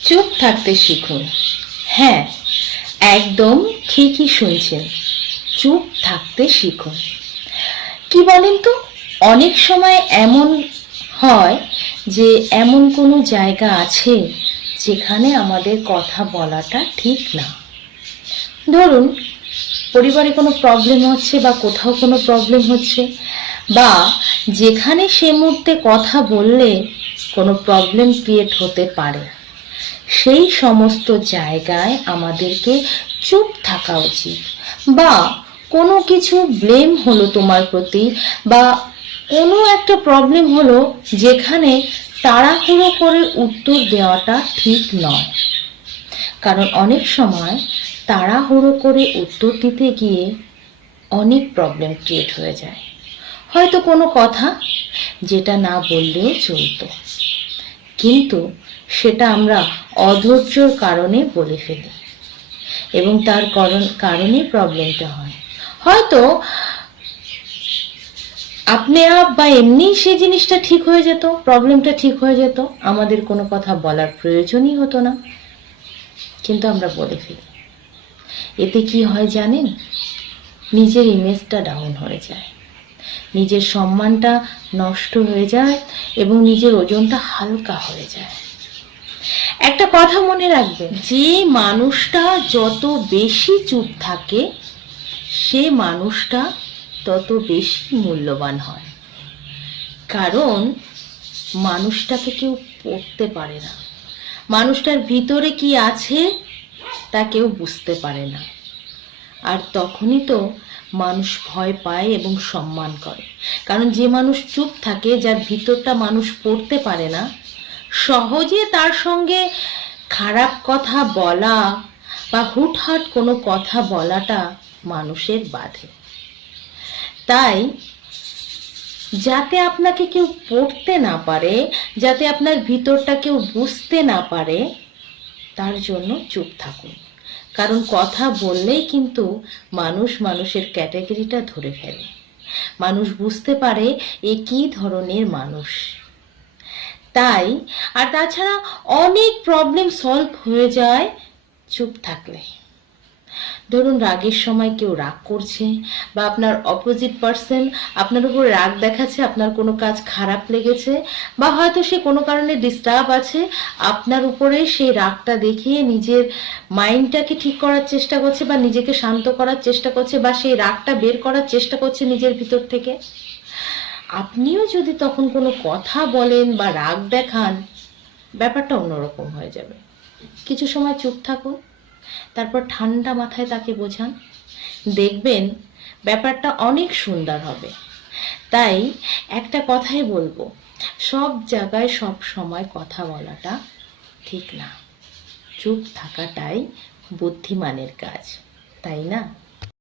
চুপ থাকতে শিখুন। হ্যাঁ, একদম ঠিকই শুনছেন। চুপ থাকতে শিখুন। কি বলেন তো, অনেক সময় এমন হয় যে এমন কোনো জায়গা আছে যেখানে আমাদের কথা বলাটা ঠিক না। ধরুন, পরিবারে কোনো প্রবলেম হচ্ছে বা কোথাও কোনো প্রবলেম হচ্ছে, বা যেখানে সে মুহূর্তে কথা বললে কোনো প্রবলেম ক্রিয়েট হতে পারে, সেই সমস্ত জায়গায় আমাদেরকে চুপ থাকা উচিত। বা কোনো কিছু ব্লেম হলো তোমার প্রতি, বা কোনো একটা প্রবলেম হলো যেখানে তাড়াহুড়ো করে উত্তর দেওয়াটা ঠিক নয়। কারণ অনেক সময় তাড়াহুড়ো করে উত্তর দিতে গিয়ে অনেক প্রবলেম ক্রিয়েট হয়ে যায়। হয়তো কোনো কথা যেটা না বললেও চলতো, কিন্তু সেটা আমরা অধৈর্যর কারণে বলে ফেলি এবং তার কারণে প্রবলেমটা হয়। হয়তো আপনি বা এমনি সেই জিনিসটা ঠিক হয়ে যেত, প্রবলেমটা ঠিক হয়ে যেত, আমাদের কোনো কথা বলার প্রয়োজনই হতো না, কিন্তু আমরা বলে ফেলি। এতে কি হয় জানেন? নিজের ইমেজটা ডাউন হয়ে যায়, নিজের সম্মানটা নষ্ট হয়ে যায় এবং নিজের ওজনটা হালকা হয়ে যায়। একটা কথা মনে রাখবেন, যে মানুষটা যত বেশি চুপ থাকে সে মানুষটা তত বেশি মূল্যবান হয়। কারণ মানুষটাকে কেউ পড়তে পারে না, মানুষটার ভিতরে কি আছে তা কেউ বুঝতে পারে না। আর তখনই তো মানুষ ভয় পায় এবং সম্মান করে। কারণ যে মানুষ চুপ থাকে, যার ভিতরটা মানুষ পড়তে পারে না, সহজে তার সঙ্গে খারাপ কথা বলা বা হুটহাট কোনো কথা বলাটা মানুষের বাধে। তাই যাতে আপনাকে কেউ পড়তে না পারে, যাতে আপনার ভিতরটা কেউ বুঝতে না পারে, তার জন্য চুপ থাকুন। কারণ কথা বললেই কিন্তু মানুষ মানুষের ক্যাটাগরিটা ধরে ফেলে, মানুষ বুঝতে পারে এ কী ধরনের মানুষ। তাই আর তাছাড়া অনেক প্রবলেম সলভ হয়ে যায় চুপ থাকলে। ধরুন, রাগের সময় কেউ রাগ করছে, বা আপনার অপোজিট পার্সন আপনার উপর রাগ দেখাচ্ছে, আপনার কোনো কাজ খারাপ লেগেছে, বা হয়তো সে কোনো কারণে ডিস্টার্ব আছে, আপনার উপরে সেই রাগটা দেখিয়ে নিজের মাইন্ডটাকে ঠিক করার চেষ্টা করছে, বা নিজেকে শান্ত করার চেষ্টা করছে, বা সেই রাগটা বের করার চেষ্টা করছে নিজের ভিতর থেকে। আপনিও যদি তখন কোনো কথা বলেন বা রাগ দেখান, ব্যাপারটা অন্যরকম হয়ে যাবে। কিছু সময় চুপ থাকুন, তারপর ঠান্ডা মাথায় তাকে বোঝান, দেখবেন ব্যাপারটা অনেক সুন্দর হবে। তাই একটা কথাই বলবো, সব জায়গায় সব সময় কথা বলাটা ঠিক না। চুপ থাকাটাই বুদ্ধিমানের কাজ, তাই না?